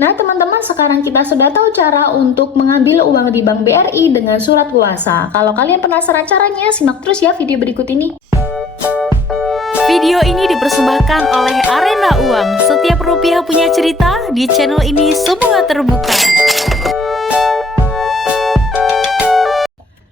Nah, teman-teman, sekarang kita sudah tahu cara untuk mengambil uang di Bank BRI dengan surat kuasa. Kalau kalian penasaran caranya, simak terus ya video berikut ini. Video ini dipersembahkan oleh Arena Uang. Setiap rupiah punya cerita, di channel ini semua terbuka.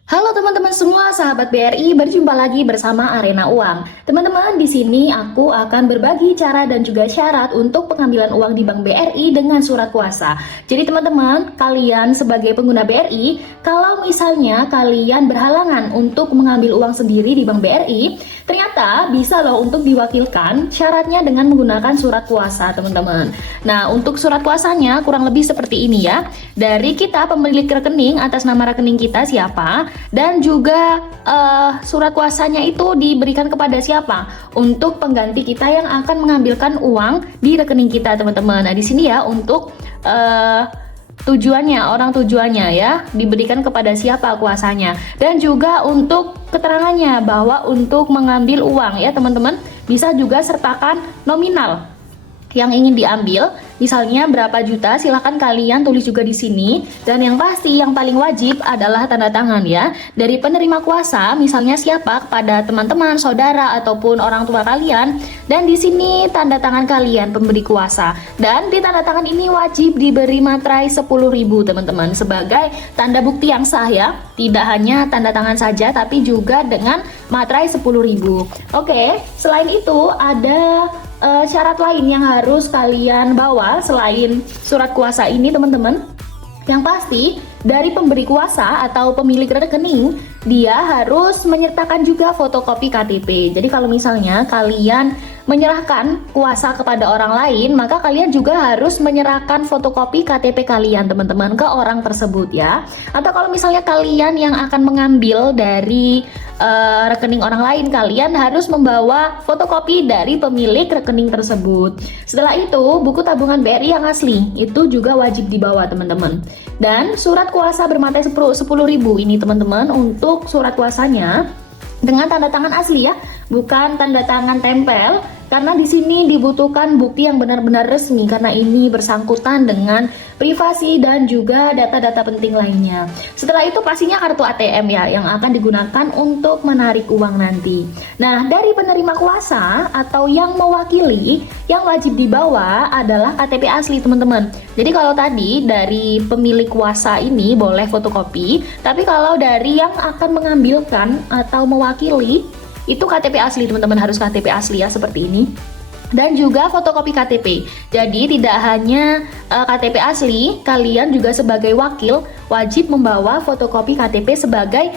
Halo teman-teman semua, sahabat BRI, berjumpa lagi bersama Arena Uang. Teman-teman, di sini aku akan berbagi cara dan juga syarat untuk pengambilan uang di Bank BRI dengan surat kuasa. Jadi teman-teman, kalian sebagai pengguna BRI, kalau misalnya kalian berhalangan untuk mengambil uang sendiri di Bank BRI, ternyata bisa loh untuk diwakilkan, syaratnya dengan menggunakan surat kuasa, teman-teman. Nah, untuk surat kuasanya kurang lebih seperti ini ya. Dari kita pemilik rekening atas nama rekening kita siapa, dan juga surat kuasanya itu diberikan kepada siapa untuk pengganti kita yang akan mengambilkan uang di rekening kita, teman-teman. Nah, di sini ya untuk tujuannya, orang tujuannya ya, diberikan kepada siapa kuasanya, dan juga untuk keterangannya bahwa untuk mengambil uang ya teman-teman, bisa juga sertakan nominal yang ingin diambil, misalnya berapa juta, silahkan kalian tulis juga di sini. Dan yang pasti yang paling wajib adalah tanda tangan ya dari penerima kuasa, misalnya siapa, kepada teman-teman, saudara ataupun orang tua kalian. Dan di sini tanda tangan kalian pemberi kuasa. Dan di tanda tangan ini wajib diberi materai 10.000 teman-teman, sebagai tanda bukti yang sah ya. Tidak hanya tanda tangan saja, tapi juga dengan materai 10.000. Oke, selain itu ada syarat lain yang harus kalian bawa selain surat kuasa ini, teman-teman. Yang pasti dari pemberi kuasa atau pemilik rekening, dia harus menyertakan juga fotokopi KTP. Jadi kalau misalnya kalian menyerahkan kuasa kepada orang lain, maka kalian juga harus menyerahkan fotokopi KTP kalian, teman-teman, ke orang tersebut ya. Atau kalau misalnya kalian yang akan mengambil dari rekening orang lain, kalian harus membawa fotokopi dari pemilik rekening tersebut. Setelah itu, buku tabungan BRI yang asli itu juga wajib dibawa, teman-teman. Dan surat kuasa bermaterai 10.000 ini, teman-teman, untuk surat kuasanya dengan tanda tangan asli ya, bukan tanda tangan tempel, karena di sini dibutuhkan bukti yang benar-benar resmi, karena ini bersangkutan dengan privasi dan juga data-data penting lainnya. Setelah itu pastinya kartu ATM ya yang akan digunakan untuk menarik uang nanti. Nah, dari penerima kuasa atau yang mewakili, yang wajib dibawa adalah KTP asli, teman-teman. Jadi kalau tadi dari pemilik kuasa ini boleh fotokopi, tapi kalau dari yang akan mengambilkan atau mewakili, itu KTP asli, teman-teman, harus KTP asli ya, seperti ini. Dan juga fotokopi KTP. Jadi tidak hanya KTP asli, kalian juga sebagai wakil wajib membawa fotokopi KTP sebagai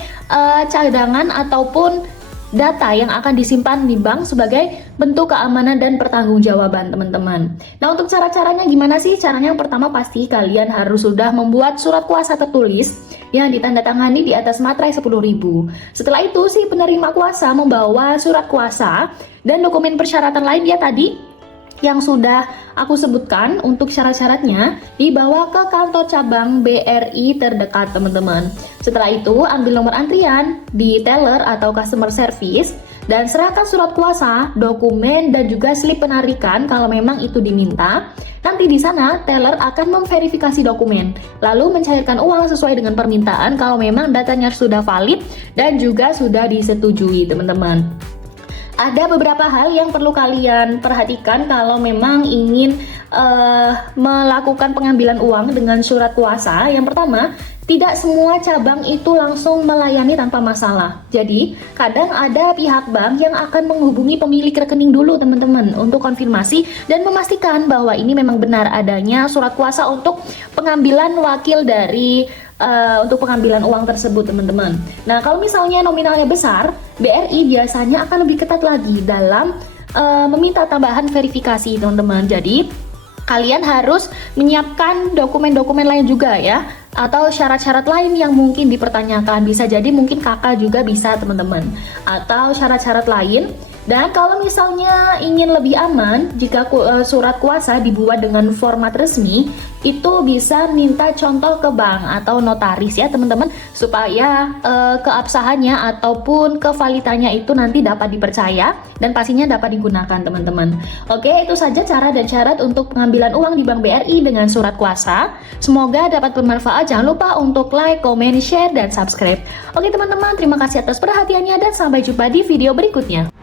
cadangan ataupun data yang akan disimpan di bank sebagai bentuk keamanan dan pertanggungjawaban, teman-teman. Nah, untuk cara-caranya gimana sih? Caranya yang pertama pasti kalian harus sudah membuat surat kuasa tertulis yang ditandatangani di atas materai 10.000. Setelah itu si penerima kuasa membawa surat kuasa dan dokumen persyaratan lain ya tadi yang sudah aku sebutkan untuk syarat-syaratnya, dibawa ke kantor cabang BRI terdekat, teman-teman. Setelah itu ambil nomor antrian di teller atau customer service dan serahkan surat kuasa, dokumen dan juga slip penarikan kalau memang itu diminta. Nanti di sana teller akan memverifikasi dokumen, lalu mencairkan uang sesuai dengan permintaan kalau memang datanya sudah valid dan juga sudah disetujui, teman-teman. Ada beberapa hal yang perlu kalian perhatikan kalau memang ingin melakukan pengambilan uang dengan surat kuasa. Yang pertama, tidak semua cabang itu langsung melayani tanpa masalah. Jadi, kadang ada pihak bank yang akan menghubungi pemilik rekening dulu, teman-teman, untuk konfirmasi dan memastikan bahwa ini memang benar adanya surat kuasa untuk pengambilan wakil dari untuk pengambilan uang tersebut, teman-teman. Nah, kalau misalnya nominalnya besar, BRI biasanya akan lebih ketat lagi dalam meminta tambahan verifikasi, teman-teman. Jadi, kalian harus menyiapkan dokumen-dokumen lain juga ya, atau syarat-syarat lain yang mungkin dipertanyakan. Bisa jadi mungkin kakak juga bisa, teman-teman, atau syarat-syarat lain Dan kalau misalnya ingin lebih aman, jika surat kuasa dibuat dengan format resmi, itu bisa minta contoh ke bank atau notaris ya teman-teman, supaya keabsahannya ataupun kevalitannya itu nanti dapat dipercaya dan pastinya dapat digunakan teman-teman. Oke, itu saja cara dan syarat untuk pengambilan uang di Bank BRI dengan surat kuasa. Semoga dapat bermanfaat. Jangan lupa untuk like, comment, share, dan subscribe. Oke teman-teman, terima kasih atas perhatiannya dan sampai jumpa di video berikutnya.